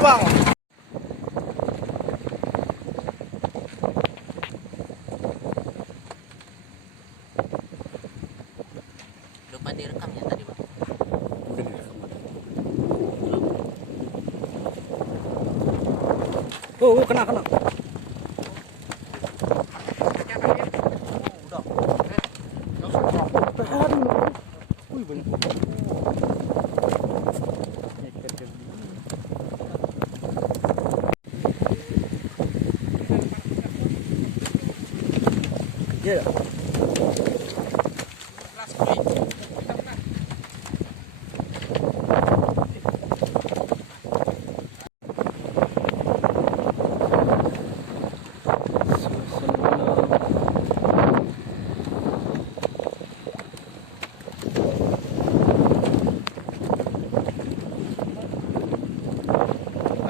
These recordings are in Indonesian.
Bang. Lupa direkam ya tadi, Bang. Udah direkam. Oh, kena. Iya.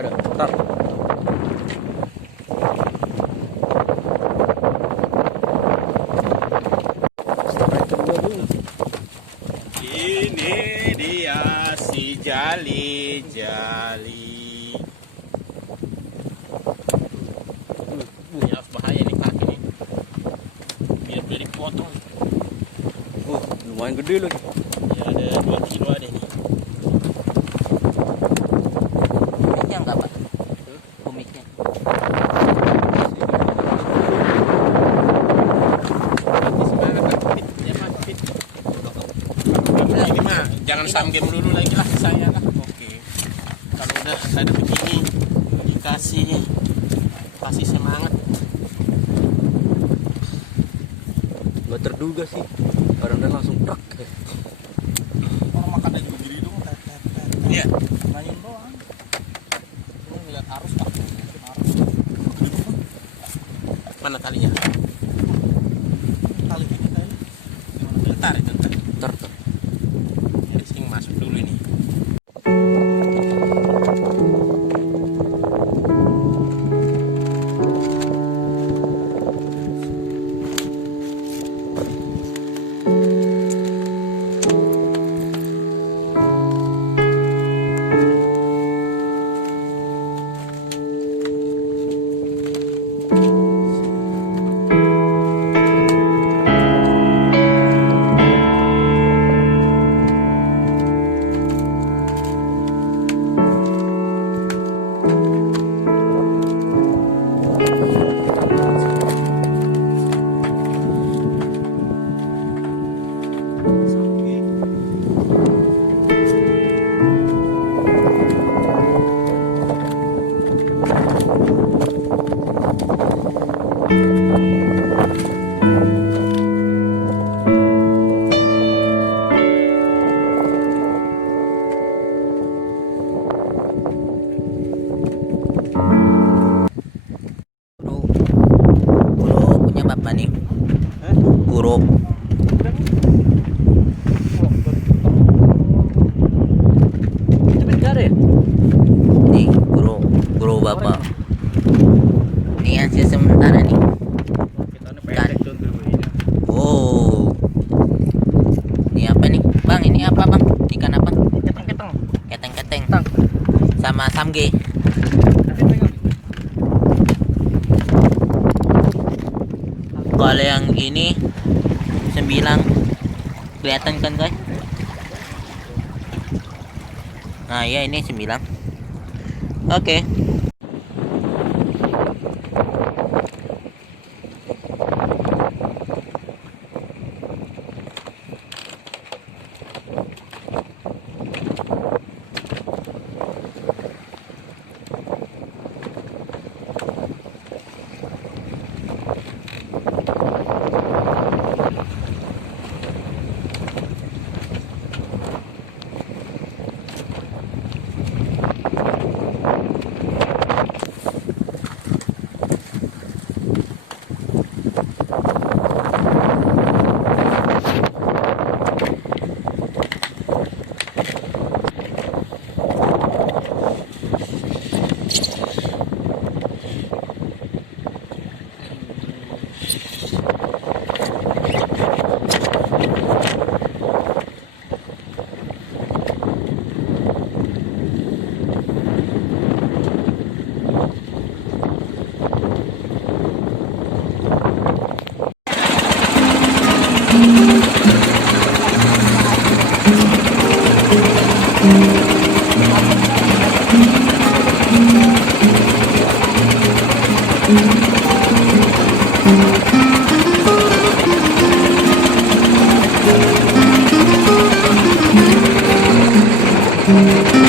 Ada, bentar. Ini dia si jali. Ya bahaya nih kaki nih. Biar dipotong. Lumayan gede lagi. Ya, ada 2 kilo ada nih. Kumiknya enggak, Pak? Kumiknya. Semangat Pak. Fit. Ya Pak, fit. Ini mah jangan samgem dulu lagi lah saya lah. Oke. Kalau udah ada begini kasih semangat. Gak terduga sih. Orang dan langsung prak. Orang makan aja begini dong. Iya. Main doang. Lu ngeliat arus tak? Arus. Mana talinya? Tali ini tali. Bentar itu ntar. Ntar. Racing masuk dulu ini. Guru punya bapak nih. Guru. Itu bentar ya? Nih, guru bapak. Ini hasil sementara nih. Ikan. Oh. Ini apa nih? Bang, ini apa, Bang? Ikan apa? Keteng-keteng. Keteng-keteng. Sama samge. Kalau yang ini 9 kelihatan kan guys? Nah ya ini 9. Oke. Thank you.